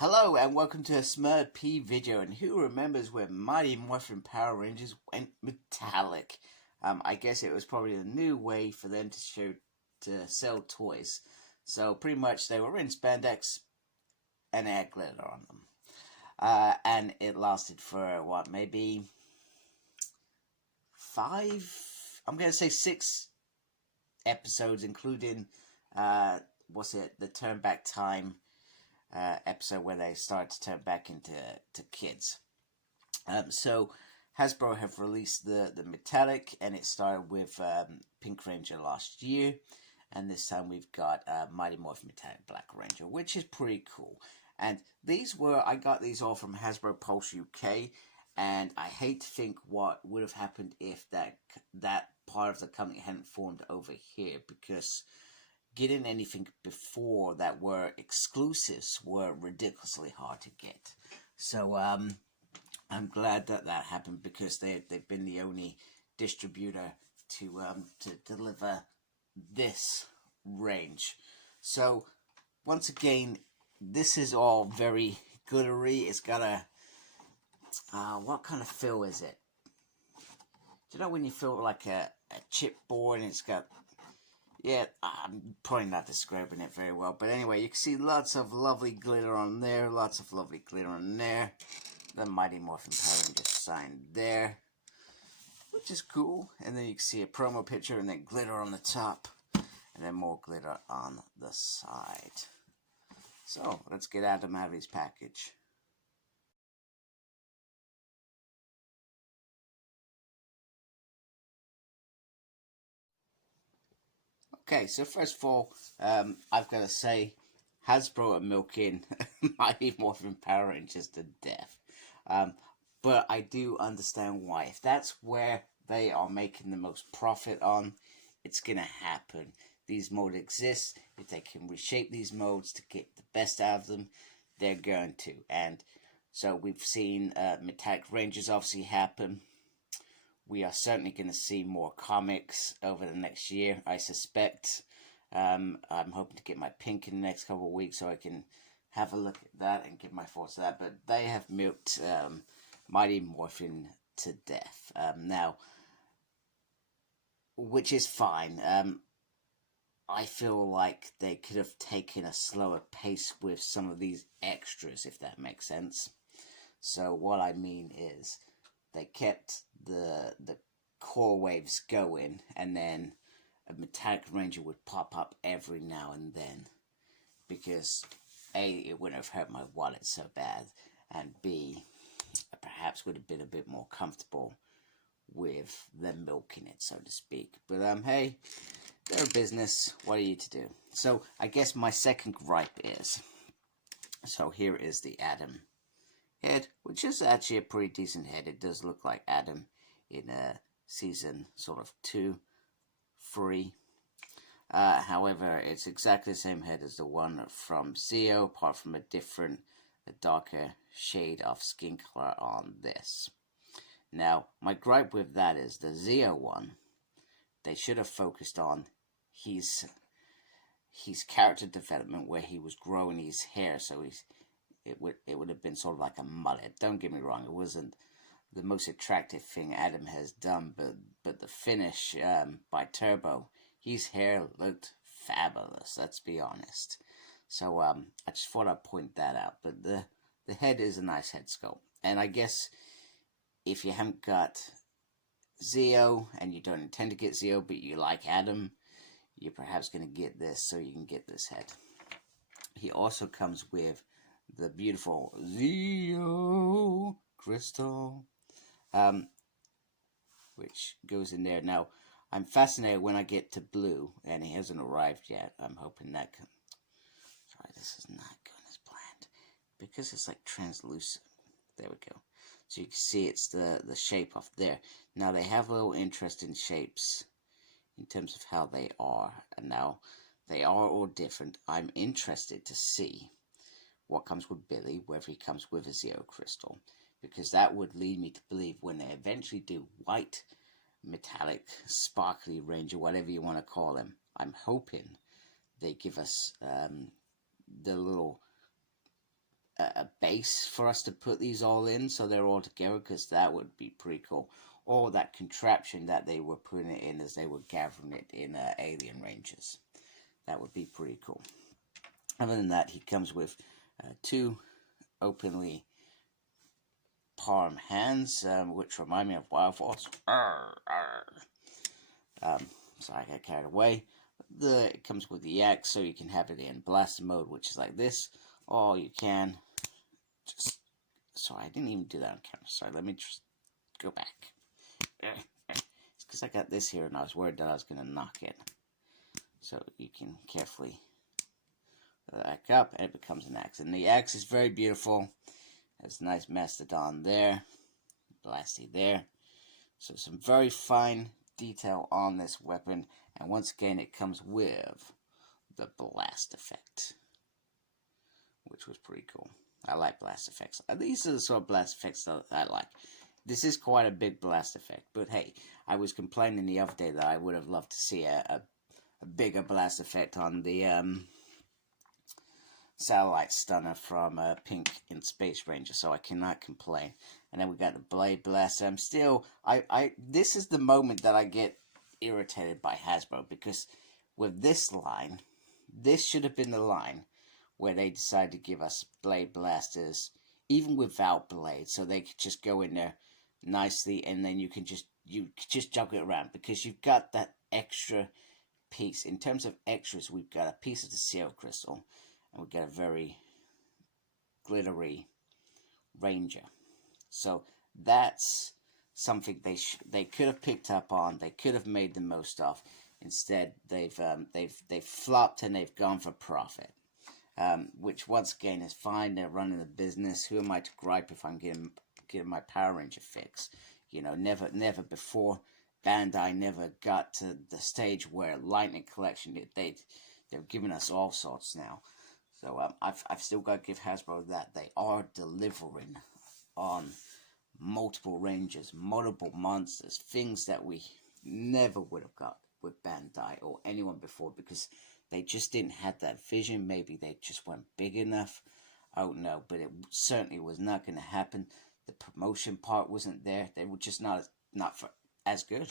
Hello and welcome to a Smurd P video, and who remembers when Mighty Morphin Power Rangers went metallic? I guess it was probably a new way for them to sell toys. So pretty much they were in spandex and air glitter on them. And it lasted for what, maybe 5, I'm going to say 6 episodes, including, the Turn Back Time episode where they start to turn back into kids. So Hasbro have released the metallic, and it started with Pink Ranger last year, and this time we've got Mighty Morphin Metallic Black Ranger, which is pretty cool. And I got these all from Hasbro Pulse UK, and I hate to think what would have happened if that part of the company hadn't formed over here, because getting anything before that were exclusives were ridiculously hard to get. So I'm glad that happened, because they've been the only distributor to deliver this range. So once again, this is all very glittery. It's got a what kind of feel is it? Do you know when you feel like a chipboard and it's got... Yeah, I'm probably not describing it very well, but anyway, you can see lots of lovely glitter on there, lots of lovely glitter on there. The Mighty Morphin Power Ranger sign there, which is cool. And then you can see a promo picture, and then glitter on the top, and then more glitter on the side. So let's get Adam out of his package. Okay, so first of all, I've got to say, Hasbro are milking Mighty Morphin Power Rangers to death. But I do understand why. If that's where they are making the most profit on, it's going to happen. These modes exist. If they can reshape these modes to get the best out of them, they're going to. And so we've seen Metallic Rangers obviously happen. We are certainly going to see more comics over the next year, I suspect. I'm hoping to get my pink in the next couple of weeks so I can have a look at that and give my thoughts to that. But they have milked Mighty Morphin to death. Now, which is fine. I feel like they could have taken a slower pace with some of these extras, if that makes sense. So what I mean is, they kept the core waves going, and then a Metallic Ranger would pop up every now and then, because A, it wouldn't have hurt my wallet so bad, and B, perhaps would have been a bit more comfortable with them milking it, so to speak. But hey, they're a business. What are you to do? So I guess my second gripe is, so here is the Adam head, which is actually a pretty decent head. It does look like Adam in season sort of 2, 3. However, it's exactly the same head as the one from Zeo, apart from a darker shade of skin color on this. Now, my gripe with that is the Zeo one, they should have focused on his character development, where he was growing his hair, so it would have been sort of like a mullet. Don't get me wrong, it wasn't the most attractive thing Adam has done, but the finish by Turbo, his hair looked fabulous, let's be honest. So I just thought I'd point that out. But the head is a nice head sculpt, and I guess if you haven't got Zeo, and you don't intend to get Zeo, but you like Adam, you're perhaps going to get this, so you can get this head. He also comes with the beautiful Zeo crystal, which goes in there. Now, I'm fascinated when I get to blue, and he hasn't arrived yet. I'm hoping that can... Sorry, this is not going as planned, because it's like translucent. There we go. So you can see it's the shape of there. Now, they have a little interesting shapes in terms of how they are, and now they are all different. I'm interested to see what comes with Billy, whether he comes with a Zeo crystal, because that would lead me to believe when they eventually do white, metallic, sparkly Ranger, whatever you want to call him, I'm hoping they give us the little a base for us to put these all in so they're all together, because that would be pretty cool. Or that contraption that they were putting it in as they were gathering it in Alien Rangers. That would be pretty cool. Other than that, he comes with 2 openly palm hands, which remind me of Wild Force. Sorry, I got carried away. It comes with the axe, so you can have it in blaster mode, which is like this, or you can just... Sorry, I didn't even do that on camera. Sorry, let me just go back. It's because I got this here, and I was worried that I was going to knock it. So you can carefully back up, and it becomes an axe. And the axe is very beautiful. Has a nice mastodon there, blasty there. So some very fine detail on this weapon, and once again it comes with the blast effect, which was pretty cool. I like blast effects. These are the sort of blast effects that I like. This is quite a big blast effect, but hey, I was complaining the other day that I would have loved to see a bigger blast effect on the satellite stunner from Pink in Space Ranger, so I cannot complain. And then we got the blade blaster. I'm still, this is the moment that I get irritated by Hasbro, because with this line, this should have been the line where they decided to give us blade blasters even without blades, so they could just go in there nicely, and then you can just juggle it around, because you've got that extra piece. In terms of extras, we've got a piece of the Ciel Crystal, and we've got a very glittery Ranger. So that's something they could have picked up on. They could have made the most of. Instead, they've flopped, and they've gone for profit, which once again is fine. They're running the business. Who am I to gripe if I'm getting my Power Ranger fix? You know, never before. Bandai never got to the stage where Lightning Collection, they've given us all sorts now. So I've still got to give Hasbro that they are delivering on multiple Rangers, multiple monsters, things that we never would have got with Bandai or anyone before, because they just didn't have that vision. Maybe they just weren't big enough. I don't know, but it certainly was not going to happen. The promotion part wasn't there. They were just not for as good.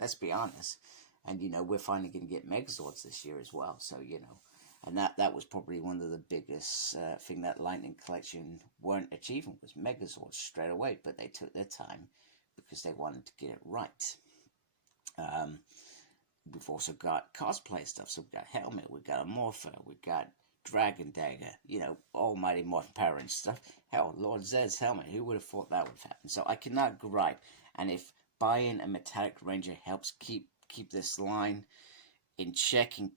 Let's be honest. And you know, we're finally going to get Megazords this year as well. So you know, and that was probably one of the biggest thing that Lightning Collection weren't achieving, was Megazords straight away. But they took their time because they wanted to get it right. We've also got cosplay stuff. So we've got Helmet, we've got a Morpher, we've got Dragon Dagger, you know, almighty Morphin Power Ranger stuff. Hell, Lord Zed's helmet, who would have thought that would have happened? So I cannot gripe. And if buying a Metallic Ranger helps keep this line in check and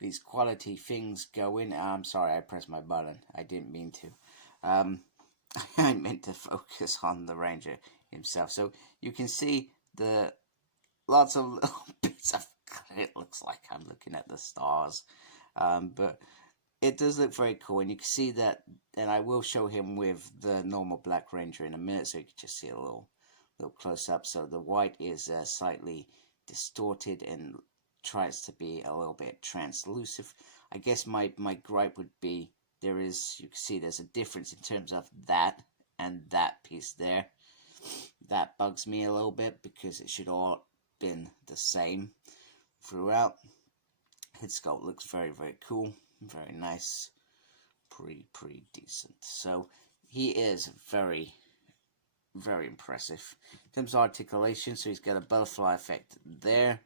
these quality things going, I'm sorry, I pressed my button. I didn't mean to. I meant to focus on the Ranger himself. So you can see the lots of little bits of, it looks like I'm looking at the stars. But it does look very cool, and you can see that, and I will show him with the normal Black Ranger in a minute, so you can just see a little close up. So the white is slightly distorted and tries to be a little bit translucent. I guess my gripe would be, you can see there's a difference in terms of that and that piece there. That bugs me a little bit, because it should all been the same throughout. Head sculpt looks very, very cool, very nice, pretty decent. So he is very, very impressive. In terms of articulation, so he's got a butterfly effect there.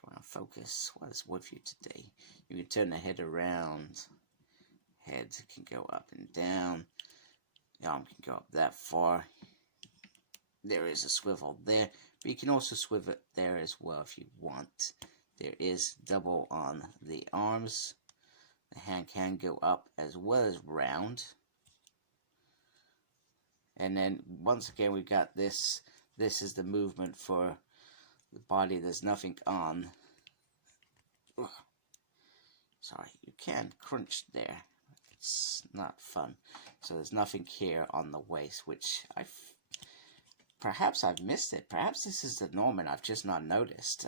Come on, focus. What is with you today? You can turn the head around. Head can go up and down. The arm can go up that far. There is a swivel there, but you can also swivel it there as well if you want. There is double on the arms. The hand can go up as well as round. And then once again we've got this. This is the movement for the body. There's nothing on. Ugh. Sorry, you can crunch there. It's not fun. So there's nothing here on the waist, which perhaps I've missed it. Perhaps this is the norm and I've just not noticed.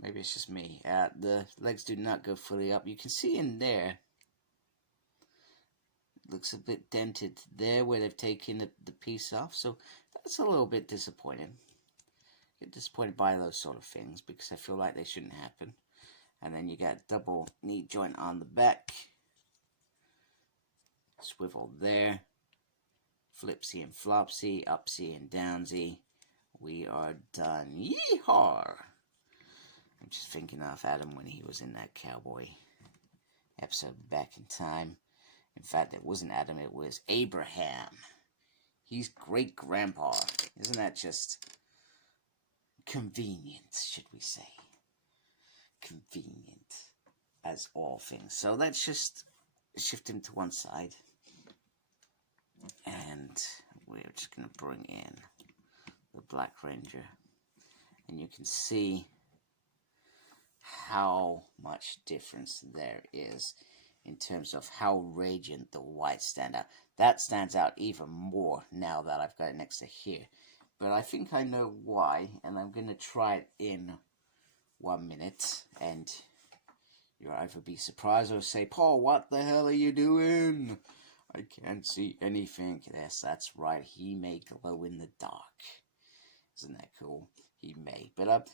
Maybe it's just me. The legs do not go fully up. You can see in there looks a bit dented there where they've taken the piece off. So that's a little bit disappointing. Get disappointed by those sort of things because I feel like they shouldn't happen. And then you got double knee joint on the back. Swivel there. Flipsy and flopsy, upsy and downsy. We are done. Yeehaw! I'm just thinking of Adam when he was in that cowboy episode Back in Time. In fact, it wasn't Adam, it was Abraham. He's great grandpa. Isn't that just convenient, should we say? Convenient as all things. So let's just shift him to one side. And we're just going to bring in the Black Ranger. And you can see how much difference there is in terms of how radiant the whites stand out. That stands out even more now that I've got it next to here. But I think I know why, and I'm going to try it in 1 minute, and you'll either be surprised or say, Paul, what the hell are you doing? I can't see anything. Yes, that's right. He may glow in the dark. Isn't that cool? He may. But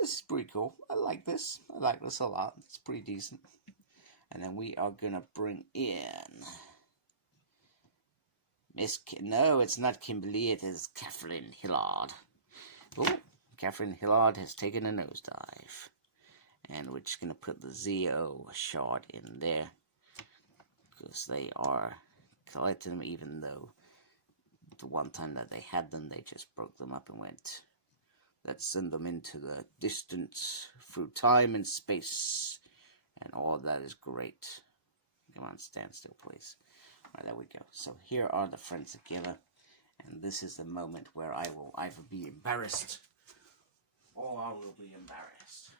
this is pretty cool. I like this. I like this a lot. It's pretty decent. And then we are going to bring in no, it's not Kimberly. It is Catherine Hillard. Oh, Catherine Hillard has taken a nosedive. And we're just going to put the ZO shard in there. Because they are collecting them, even though the one time that they had them, they just broke them up and went, let's send them into the distance through time and space. And all of that is great. Come on, stand still, please. Alright, there we go. So here are the friends together. And this is the moment where I will either be embarrassed or I will be embarrassed.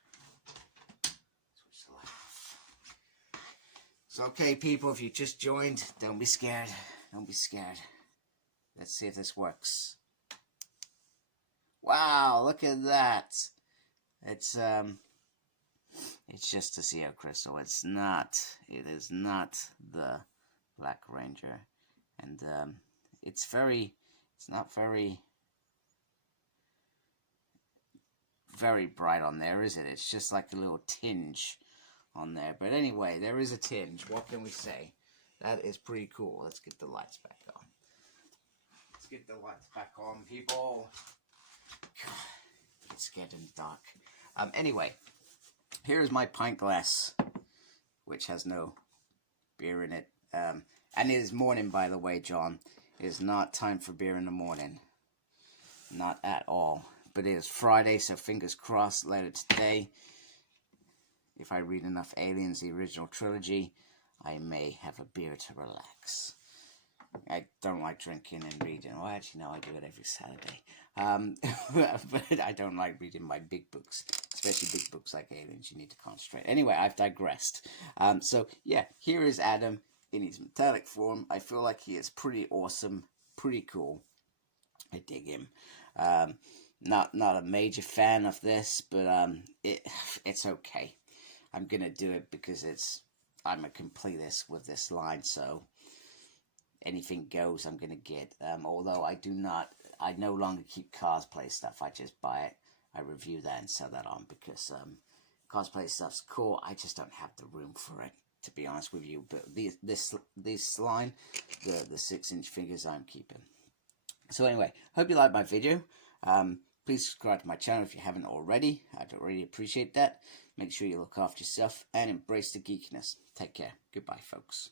Switch the laugh. So, okay, people, if you just joined, don't be scared. Don't be scared. Let's see if this works. Wow, look at that. It's just a CO crystal. It is not the Black Ranger. And it's not very bright on there, is it? It's just like a little tinge on there. But anyway, there is a tinge. What can we say? That is pretty cool. Let's get the lights back on. Let's get the lights back on, people. God, I get scared in the dark. Anyway, here's my pint glass, which has no beer in it. And it is morning, by the way, John. It is not time for beer in the morning. Not at all. But it is Friday, so fingers crossed later today. If I read enough Aliens, the original trilogy, I may have a beer to relax. I don't like drinking and reading. Well, actually, no, I do it every Saturday. But I don't like reading my big books, especially big books like Aliens. You need to concentrate. Anyway, I've digressed. So, yeah, here is Adam in his metallic form. I feel like he is pretty awesome, pretty cool. I dig him. Not a major fan of this, but it's okay. I'm gonna do it because I'm a completist with this line, so anything goes. I'm gonna get. Although I no longer keep cosplay stuff. I just buy it, I review that and sell that on because cosplay stuff's cool. I just don't have the room for it, to be honest with you. But this line, the 6-inch figures, I'm keeping. So anyway, hope you liked my video. Please subscribe to my channel if you haven't already. I'd really appreciate that. Make sure you look after yourself and embrace the geekiness. Take care. Goodbye, folks.